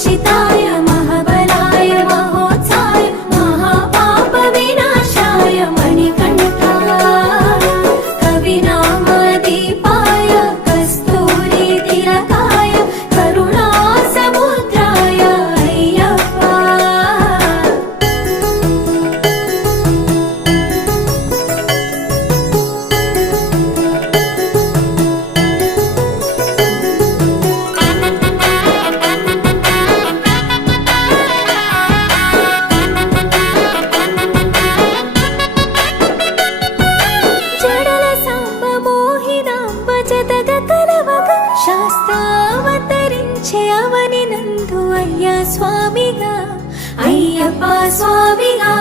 मोक्षिताय महाबलाय महोत्साय महापाप विनाशाय मणिकण्ठाय कविनामदीपाय कस्तूरी तिलकाय करुणासमुद्राय अय्यप्पा। జడల సాంబ మోహినాంబ జతగ కలవగ శాస్త్రావతరించే అవని నందు అయ్యా స్వామిగా అయ్యప్ప స్వామిగా।